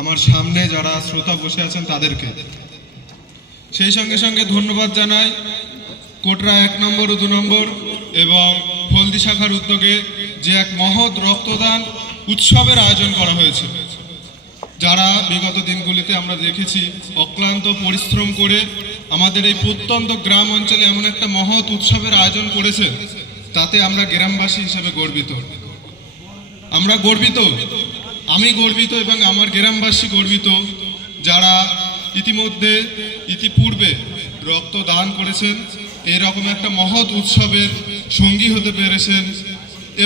আমার সামনে যারা শ্রোতা বসে আছেন তাদেরকে। সেই সঙ্গে সঙ্গে ধন্যবাদ জানাই কোটরা 1 নম্বর ও 2 নম্বর এবং হলদি শাখার উদ্যোগে যে এক মহৎ রক্তদান উৎসবের আয়োজন করা হয়েছে। যারা বিগত দিনগুলিতে আমরা দেখেছি অক্লান্ত পরিশ্রম করে আমাদের এই প্রত্যন্ত গ্রাম অঞ্চলে এমন একটা মহৎ উৎসবের আয়োজন করেছে, তাতে আমরা গ্রামবাসী হিসেবে গর্বিত। আমরা গর্বিত, আমি গর্বিত এবং আমার গ্রামবাসী গর্বিত, যারা ইতিপূর্বে রক্তদান করেছেন, এরকম একটা মহৎ উৎসবের সঙ্গী হতে পেরেছেন।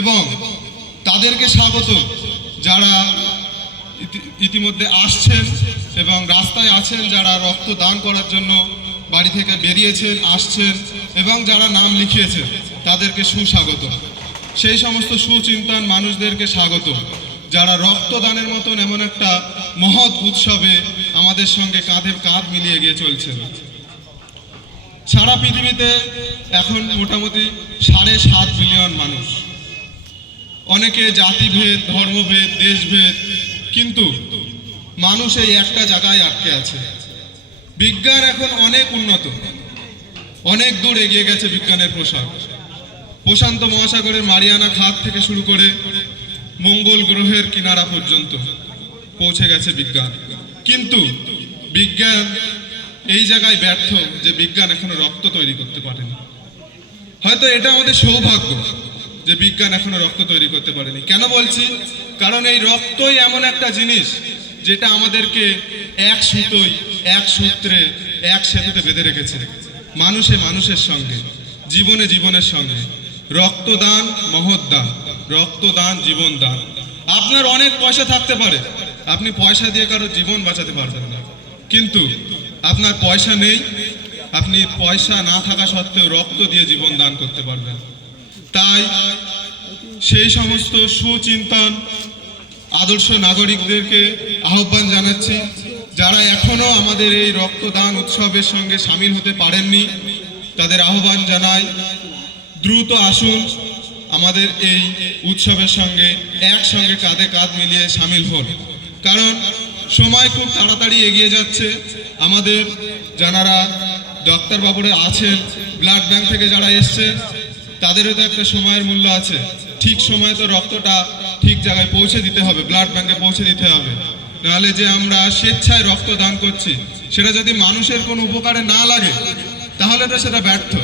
এবং তাদেরকে স্বাগত যারা ইতিমধ্যে আসছেন এবং রাস্তায় আছেন, যারা রক্তদান করার জন্য বাড়ি থেকে বেরিয়েছেন, আসছেন এবং যারা নাম লিখিয়েছেন তাদেরকে সুস্বাগত। সেই সমস্ত সুচিন্তান মানুষদেরকে স্বাগত, যারা রক্তদানের মতন এমন একটা মহৎ উৎসবে আমাদের সঙ্গে কাঁধে কাঁধ মিলিয়ে গিয়ে চলছেন। সারা পৃথিবীতে এখন মোটামুটি 7.5 বিলিয়ন মানুষ, অনেকে জাতিভেদ, ধর্মভেদ, দেশভেদ, কিন্তু মানুষ এই একটা জায়গায় আটকে আছে। বিজ্ঞান এখন অনেক উন্নত, অনেক দূর এগিয়ে গেছে বিজ্ঞানের প্রসার। প্রশান্ত মহাসাগরের মারিয়ানা খাত থেকে শুরু করে মঙ্গল গ্রহের কিনারা পর্যন্ত পৌঁছে গেছে বিজ্ঞান। কিন্তু বিজ্ঞান এই জায়গায় ব্যর্থ যে বিজ্ঞান এখনো রক্ত তৈরি করতে পারেনি। হয়তো এটা আমাদের সৌভাগ্য যে বিজ্ঞান এখনো রক্ত তৈরি করতে পারেনি। কেন বলছি? কারণ এই রক্তই এমন একটা জিনিস যেটা আমাদেরকে এক সুতোয়, এক সূত্রে, এক সেতুতে বেঁধে রেখেছে, মানুষের সঙ্গে, জীবনের সঙ্গে। রক্তদান মহৎ দান, রক্তদান জীবন দান। আপনার অনেক পয়সা থাকতে পারে, আপনি পয়সা দিয়ে কারো জীবন বাঁচাতে পারবেন না, কিন্তু আপনার পয়সা নেই, আপনি পয়সা না থাকা সত্ত্বেও রক্ত দিয়ে জীবন দান করতে পারবেন। তাই সেই সমস্ত সুচিন্তন আদর্শ নাগরিকদেরকে আহ্বান জানাচ্ছি, যারা এখনো আমাদের এই রক্তদান উৎসবের সঙ্গে সামিল হতে পারেননি, তাদের আহ্বান জানাই দ্রুত আসুন, আমাদের এই উৎসবের সঙ্গে একসঙ্গে কাঁধে কাঁধ মিলিয়ে সামিল হন। কারণ সময় খুব তাড়াতাড়ি এগিয়ে যাচ্ছে। আমাদের যারা ডাক্তারবাবুরা আছেন, ব্লাড ব্যাংক থেকে যারা এসছেন, তাদেরও তো একটা সময়ের মূল্য আছে। ঠিক সময়ে তো রক্তটা ঠিক জায়গায় পৌঁছে দিতে হবে, ব্লাড ব্যাংকে পৌঁছে দিতে হবে। নাহলে যে আমরা স্বেচ্ছায় রক্ত দান করছি, সেটা যদি মানুষের কোনো উপকারে না লাগে তাহলে তো সেটা ব্যর্থ।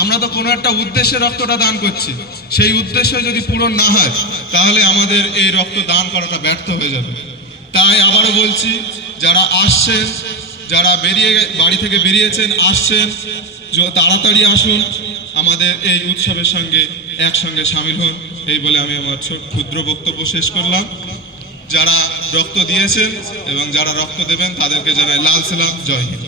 আমরা তো কোনো একটা উদ্দেশ্যে রক্তটা দান করছি, সেই উদ্দেশ্য যদি পূরণ না হয় তাহলে আমাদের এই রক্ত দান করাটা ব্যর্থ হয়ে যাবে। তাই আবারও বলছি, যারা আসছেন, যারা বাড়ি থেকে বেরিয়েছেন, আসছেন, তাড়াতাড়ি আসুন, আমাদের এই উৎসবের সঙ্গে একসঙ্গে সামিল হন। এই বলে আমি আমার ক্ষুদ্র বক্তব্য শেষ করলাম। যারা রক্ত দিয়েছেন এবং যারা রক্ত দেবেন তাদেরকে জানাই লাল সালাম, জয় হিন্দ।